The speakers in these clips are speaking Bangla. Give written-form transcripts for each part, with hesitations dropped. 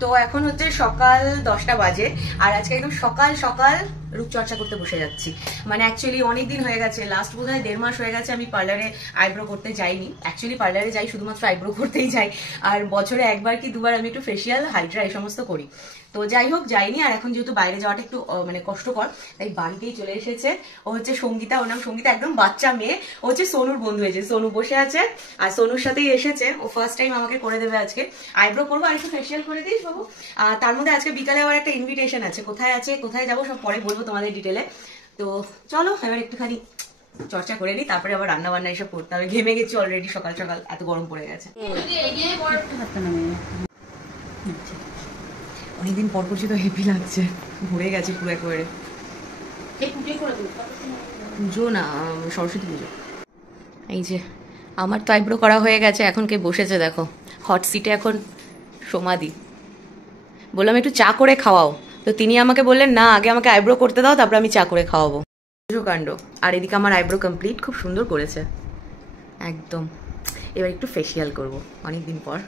তো এখন হচ্ছে সকাল 10টা বাজে আর আজকে একদম সকাল সকাল রূপচর্চা করতে বসে যাচ্ছি। মানে অ্যাকচুয়ালি অনেকদিন হয়ে গেছে, লাস্ট বোধহয় 1.5 মাস হয়ে গেছে আমি পার্লারে আইব্রো করতে যাইনি। অ্যাকচুয়ালি পার্লারে যাই শুধুমাত্র আইব্রো করতেই যাই, আর বছরে একবার কি দুবার আমি একটু ফেসিয়াল হাইড্রা এই সমস্ত করি। তো যাই হোক যাইনি, আর এখন যেহেতু বাইরে যাওয়াটা একটু মানে কষ্টকর, তাই বাড়িতেই চলে এসেছে। ও হচ্ছে সঙ্গীতা, ওর নাম সঙ্গীতা, একদম বাচ্চা মেয়ে। ও হচ্ছে সোনুর বন্ধু হয়েছে, সোনু বসে আছে আর সোনুর সাথেই এসেছে। ও ফার্স্ট টাইম আমাকে করে দেবে আজকে আইব্রো করবো আর একটু ফেসিয়াল করে দিস বাবু। তার মধ্যে আজকে বিকালে আবার একটা ইনভিটেশন আছে, কোথায় যাবো সব পরে বলবো তোমাদের ডিটেলে। তো চলো এবার একটুখানি চর্চা করে নিই, তারপরে আবার রান্না বান্না এসব করতে হবে। ঘেমে গেছি অলরেডি, সকাল সকাল এত গরম পড়ে গেছে। অনেকদিন পর করছি তো হেভি লাগছে, ভরে গেছে পুরো একেবারে। পুজো না, সরস্বতী পুজো। এই যে আমার তো আইব্রো করা হয়ে গেছে, এখন কে বসেছে দেখো হট সিটে, এখন সমাধি। বললাম একটু চা করে খাওয়াও, তো তিনি আমাকে বললেন না আগে আমাকে আইব্রো করতে দাও তারপর আমি চা করে খাওয়াবো। কাণ্ড। আর এদিকে আমার আইব্রো কমপ্লিট, খুব সুন্দর করেছে একদম। এবার একটু ফেসিয়াল করব অনেকদিন পর।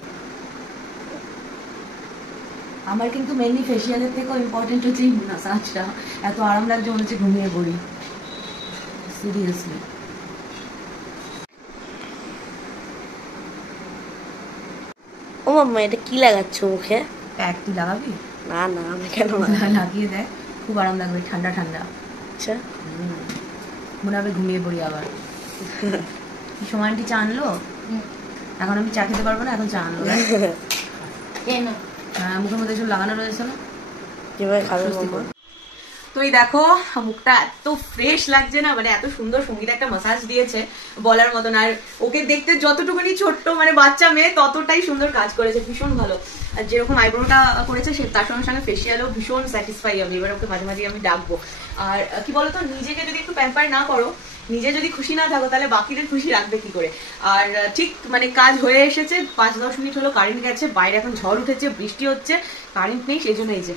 আমার কিন্তু মেনলি ফেসিয়ালের থেকেও ইম্পর্টেন্ট হচ্ছে এই ম্যাসাজটা। এত আরাম লাগছে মনে হচ্ছে ঘুমিয়ে পড়ি, সিরিয়াসলি। ও মাম্মা এটা কি লাগাচ্ছ মুখে? প্যাক তুই লাগাবি? না না আমি কেন লাগিয়ে দেয়, খুব আরাম লাগবে, ঠান্ডা ঠান্ডা। আচ্ছা মনে হবে ঘুমিয়ে পড়ি আবার। সময়টি চা আনলো, এখন আমি চা খেতে পারবো না, এখন চা আনলো। হ্যাঁ মুখের মধ্যে সব লাগানো রয়েছে না, কিভাবে খাবে মাম্মা? তো এই দেখো মুখটা এত ফ্রেশ লাগছে না, মানে এত সুন্দর সঙ্গীত একটা মাসাজ দিয়েছে বলার মতন। আর ওকে দেখতে যতটুকুনি ছোট্ট মানে বাচ্চা মেয়ে ততটাই সুন্দর কাজ করেছে, ভীষণ ভালো। আর যেরকম আইব্রোটা করেছে সে তার সঙ্গে সঙ্গে ফেসিয়ালও ভীষণ স্যাটিসফাই আমি। এবার ওকে মাঝে মাঝে আমি ডাকবো। আর কি বলতো, নিজেকে যদি একটু প্যাম্পার না করো, নিজে যদি খুশি না থাকো, তাহলে বাকিদের খুশি রাখবে কি করে। আর ঠিক মানে কাজ হয়ে এসেছে, 5-10 মিনিট হলো কারেন্ট গেছে, বাইরে এখন ঝড় উঠেছে, বৃষ্টি হচ্ছে, কারেন্ট নেই, সেই জন্য এই যে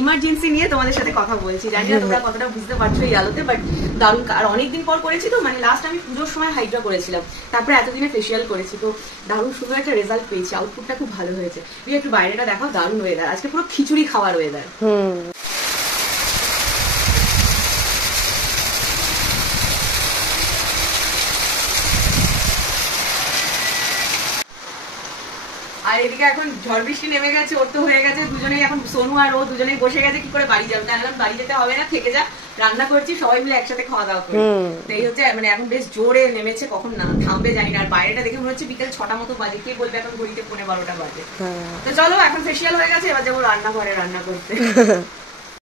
ইমার্জেন্সি নিয়ে তোমাদের সাথে কথা বলছি। জানি না তোমরা কতটা বুঝতে পারছো এই আলোতে, বাট দারুণ। আর অনেকদিন পর করেছি তো, মানে লাস্ট আমি পুজোর সময় হাইড্রা করেছিলাম, তারপরে এতদিনে ফেসিয়াল করেছি, তো দারুণ সুন্দর একটা রেজাল্ট পেয়েছি। আউটপুটটা খুব ভালো হয়েছে। তুই একটু বাইরেটা দেখাও, দারুণ ওয়েদার আজকে, পুরো খিচুড়ি খাওয়ার ওয়েদার। আর এদিকে এখন ঝড় বৃষ্টি নেমে গেছে, ওর তো হয়ে গেছে, দুজনেই এখন সোনু আর ও দুজনেই বসে গেছে কি করে বাড়ি যাবে। তাহলে বাড়ি যেতে হবে না, থেকে যা, রান্না করছি সবাই মিলে একসাথে খাওয়া দাওয়া করি। এই হচ্ছে মানে এখন বেশ জোরে নেমেছে, কখন না থামবে জানি না। আর বাইরেটা দেখে মনে হচ্ছে বিকেল 6টা মতো বাজে, কে বলবে এখন ঘড়িতে 11:30 বাজে। তো চলো এখন ফেসিয়াল হয়ে গেছে, এবার যাবো রান্নাঘরে রান্না করতে।